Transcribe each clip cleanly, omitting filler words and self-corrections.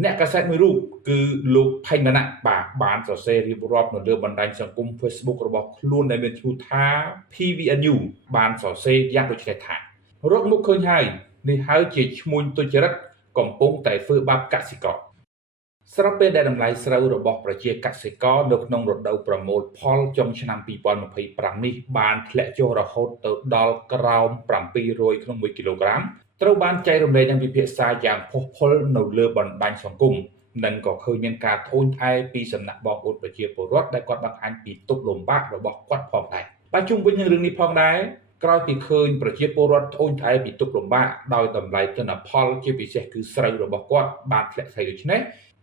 អ្នកកាសែតមួយរូបគឺលោកផេងមណៈបាទបានសរសេររៀបរាប់នៅលើបណ្ដាញសង្គម Facebook របស់ខ្លួនដែលមានឈ្មោះថា PVNU បានសរសេរយ៉ាងដូចនេះថារកមុខឃើញហើយនេះហើយជាឈ្មួញទុច្ចរិតកំពុងតែធ្វើបាបកសិករស្របពេលដែលតម្លៃស្រូវរបស់ប្រជាកសិករនៅក្នុងរដូវប្រមូលផលចុងឆ្នាំ2025នេះបានធ្លាក់ចុះរហូតទៅដល់ក្រោម700ក្នុង1គីឡូក្រាមត្រូវបានចែករំលែកនិងពិភាក្សាយ៉ាងផុសផុលនៅលើបណ្ដាញសង្គមនិងក៏ឃើញមានការត្អូញត្អែពីសំណាក់បងប្អូនប្រជាពលរដ្ឋដែលគាត់បង្ហាញពីទុក្ខលំបាករបស់គាត់ផងដែរបាទជុំវិញនឹងរឿងនេះផងដែរក្រោយពីឃើញប្រជាពលរដ្ឋត្អូញត្អែពីទុក្ខលំបាកដោយតម្លៃទិន្នផលជាពិសេសគឺស្រូវរបស់គាត់បានធ្លាក់ថ្លៃដូច្នេះ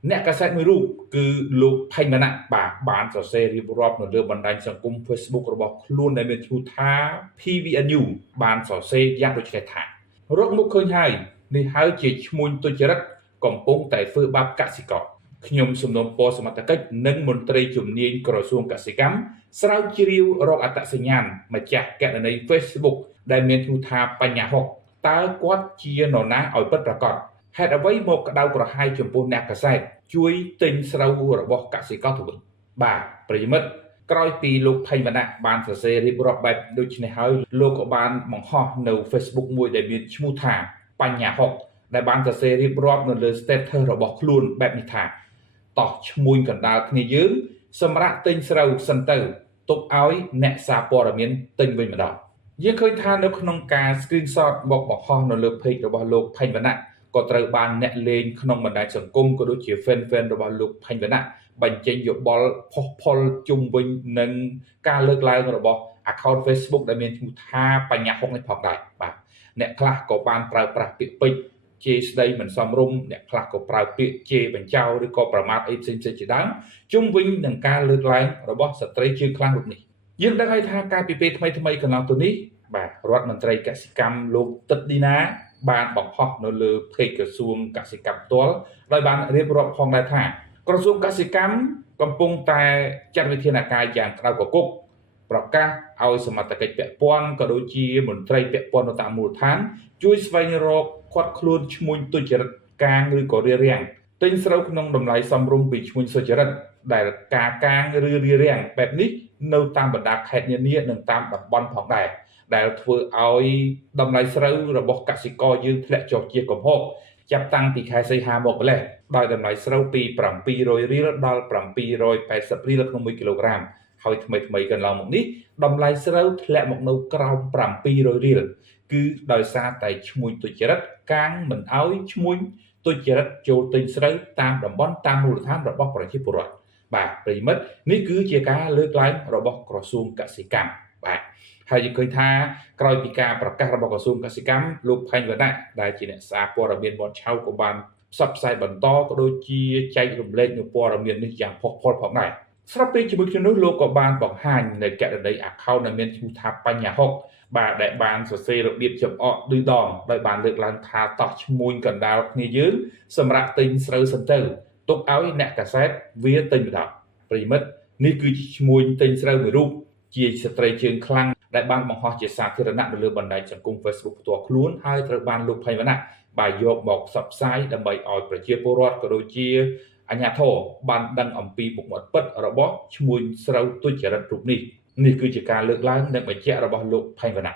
អ្នកកាសែតមួយរូបគឺលោកផេងមណៈបាទបានសរសេររៀបរាប់នៅលើបណ្ដាញសង្គម Facebook របស់ខ្លួនដែលមានឈ្មោះថា PVNU បានសរសេរយ៉ាងដូចនេះថារកមុខឃើញហើយនេះហើយជាឈ្មួញទុច្ចរិតកំពុងតែធ្វើបាបកសិករខ្ញុំសំណូមពរសមត្ថកិច្ចនិងមន្ត្រីជំនាញក្រសួងកសិកម្មស្រាវជ្រាវរកអត្តសញ្ញាណម្ចាស់គណនី Facebook ដែលមានឈ្មោះថាបញ្ញាហុកតើគាត់ជានរណាឲ្យពិតប្រាកដហេតុអ្វីមកក្តៅក្រហាយចំពោះអ្នកកាសែតជួយទិញស្រូវរបស់កសិករទៅវិញបាទប្រិយមិត្តក្រោយពីលោកផេងវណ្ណៈបានសរសេររៀបរាប់បែបដូចនេះហើយលោកក៏បានបង្ហោះនៅ Facebook មួយដែលមានឈ្មោះថាបញ្ញាហុកដែលបានសរសេររៀបរាប់នៅលើ status របស់ខ្លួនបែបនេះថាតោះឈ្មួញកណ្ដាលគ្នាយើងសម្រាប់ទិញស្រូវសិនទៅទុកឲ្យអ្នកសារព័ត៌មានទិញវិញម្ដងយើងឃើញថានៅក្នុងការ screenshot មកបង្ហោះនៅលើ page របស់លោកផេងវណ្ណៈក៏ត្រូវបានអ្នកលេងក្នុងបណ្ដាញសង្គមក៏ដូចជា fan របស់លោកផេងវណ្ណៈបញ្ចេញយោបល់ផុសផុលជុំវិញនឹងការលើកឡើងរបស់ account Facebook ដែលមានឈ្មោះថាបញ្ញាហុកនេះផងដែរបាទអ្នកខ្លះក៏បានប្រើប្រាស់ពាក្យពេចន៍ជេរស្ដីមិនសមរម្យអ្នកខ្លះក៏ប្រើពាក្យជេរបញ្ចោឬក៏ប្រមាថអីផ្សេងៗជាដើមជុំវិញនឹងការលើកឡើងរបស់ស្ត្រីជើងខ្លាំងរូបនេះយើងដឹងហើយថាការពីពេលថ្មីកន្លងទៅនេះបាទរដ្ឋមន្ត្រីកសិកម្មលោកទឹកឌីណាបានបង្ហោះនៅលើ page ក្រសួងកសិកម្មផ្ទាល់ដោយបានរៀបរាប់ផងដែរថាក្រសួងកសិកម្មកំពុងតែចាត់វិធានការយ៉ាងក្តៅគគុកប្រកាសឲ្យសមត្ថកិច្ចពាក់ព័ន្ធក៏ដូចជាមន្ត្រីពាក់ព័ន្ធនៅតាមមូលដ្ឋានជួយស្វែងរកឃាត់ខ្លួនឈ្មួញទុច្ចរិតកាងឬក៏រារាំងទិញស្រូវក្នុងតម្លៃសមរម្យពីឈ្មួញសុចរិតដែលការកាងឬរារាំងបែបនេះនៅតាមបណ្ដាខេត្តនានានិងតាមតំបន់ផងដែរដែលធ្វើឲ្យតម្លៃស្រូវរបស់កសិករយើងធ្លាក់ចុះជាគំហុកចាប់តាំងពីខែសីហាមកម្លេះដោយតម្លៃស្រូវពី700រៀលដល់780រៀលក្នុង1គីឡូក្រាមហើយថ្មីកន្លងមកនេះតម្លៃស្រូវធ្លាក់មកនៅក្រោម700រៀលគឺដោយសារតែឈ្មួញទុច្ចរិតកាងមិនអោយឈ្មួញទុច្ចរិតចូលទិញស្រូវតាមតំបន់តាមមូលដ្ឋានរបស់ប្រជាពលរដ្ឋបាទប្រិមិត្តនេះគឺជាការលើកឡើងរបស់ក្រសួងកសិកម្មបាទហើយយើងឃើញថាក្រោយពីការប្រកាសរបស់ក្រសួងកសិកម្មលោកផេងវណ្ណៈដែលជាអ្នកសារព័ត៌មានវត្តឆៅក៏បានផ្សព្វផ្សាយបន្តក៏ដូចជាចែករំលែកនូវព័ត៌មាននេះយ៉ាងផុសផុលផងដែរស្របពេលជាមួយគ្នានោះលោកក៏បានបង្ហាញនៅកណនី account ដែលមានឈ្មោះថាបញ្ញាហុកបាទដែលបានសរសេររបៀបចំអកឌឺដងដោយបានលើកឡើងថាតោះឈ្មួញកណ្ដាលគ្នាយើងសម្រាប់ទិញស្រូវសិនទៅទុកឲ្យអ្នកកាសែតវាទិញម្ដងប្រិមិត្តនេះគឺជាឈ្មួញទិញស្រូវមួយរូបជាស្ត្រីជើងខ្លាំងដែលបានបង្ហោះជាសាធារណៈនៅលើបណ្ដាញសង្គម Facebook ផ្ទាល់ខ្លួនហើយត្រូវបានលោកផេងវណ្ណៈបាទយកមកផ្សព្វផ្សាយដើម្បីឲ្យប្រជាពលរដ្ឋក៏ដូចជាអាជ្ញាធរបានដឹងអំពីមុខមាត់ពិតរបស់ឈ្មួញស្រូវទុច្ចរិតរូបនេះនេះគឺជាការលើកឡើងនិងបញ្ជាក់របស់លោកផេងវណ្ណៈ